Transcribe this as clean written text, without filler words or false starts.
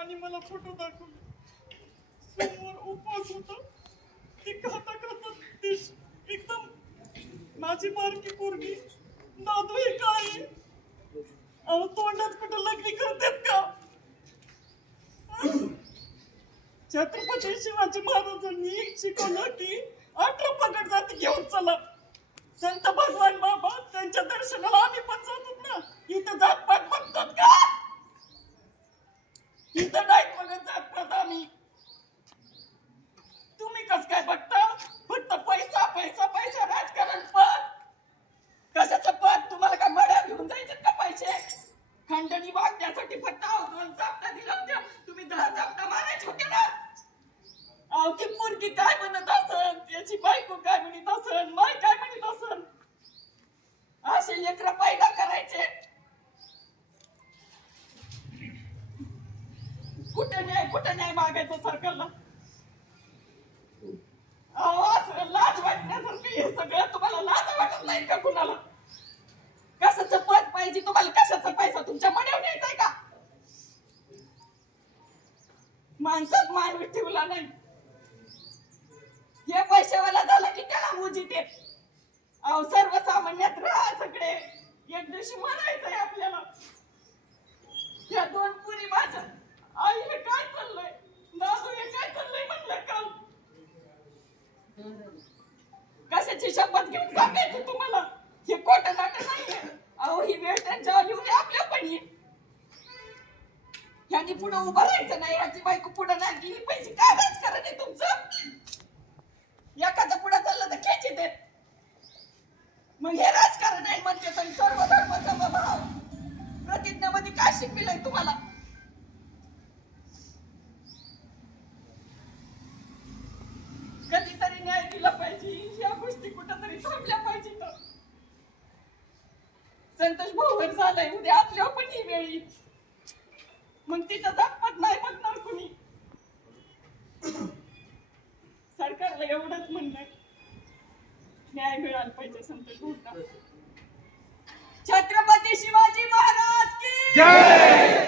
आणि मला फोटो दाखवले समोर उपवास होता ते खाता खाता ते एकदम माझी बारकी पोरगी दादू हे काय अहो तोंडात कुठं लग्नी करतात का छत्रपती शिवाजी महाराजांनी शिकवलं की 18 पगड जाती घेऊन चला संत भगवान बाबा त्यांच्या दर्शनाला आम्ही पण जातो ना इथं जात पात बघतात का इथं नाही बघत जात पात आम्ही तुम्ही कस काय बघता फक्त पैसा पैसा पैसा राजकारण पद कशाचं पद तुम्हाला काय मड्या घेऊन जायचे का पैसे खंडणी वागण्यासाठी फक्त 2 चापटा दिला होत्या तुम्ही 10 चापटा मारायचे होते ना अहो ती पोरगी काय म्हणत असन त्याची बायको काय म्हणत असन माय काय म्हणत असन असे लेकरं पैदा करायचे कुठे न्याय मागायचं सरकारला अहो लाज वाटण्यासारखं हे सगळं तुम्हाला लाज वाटत नाही का कुणाला कशाचं पद पाहिजे तुम्हाला कशाचा पैसा तुमच्या मड्यावर न्यायचाय का माणसात मान ठेवला नाही हे पैशावाला झाला की त्याला मोजीत येत अहो सर्वसामान्यात राहा सगळे एक दिवशी म्हणायचंय आपल्याला या 2 पुरी माझ्या आई हे काय चाललंय दादू हे काय चाललंय म्हणलं काल कशाची शपथ घेऊन सांगायचं तुम्हाला हे खोटं नाटक नाहीये अहो ही वेळ त्यांच्यावर येऊ दे आपल्या पण ह्यांनी पुढे उभं राहायचं नाही ह्याची बायको पुढे नाही गेली पैसे काय राजकारण आहे तुमचं एखादं पुढे चाललं तर खेच येते मग हे राजकारण आहे म्हणते पण सर्व धर्म समभाव प्रतिज्ञेमध्ये काय शिकविलंय तुम्हाला कधीतरी न्याय दिला पाहिजे या गोष्टी कुठंतरी थांबल्या पाहिजे तर संतोष भाऊवर झालंय उद्या आपल्यावर पण ही वेळ येईल मग तिथं जातपात नाही बघणार कुणी सरकारला एवढंच म्हणणं न्याय मिळाला पाहिजे संतोष भाऊंना छत्रपती शिवाजी महाराज की जय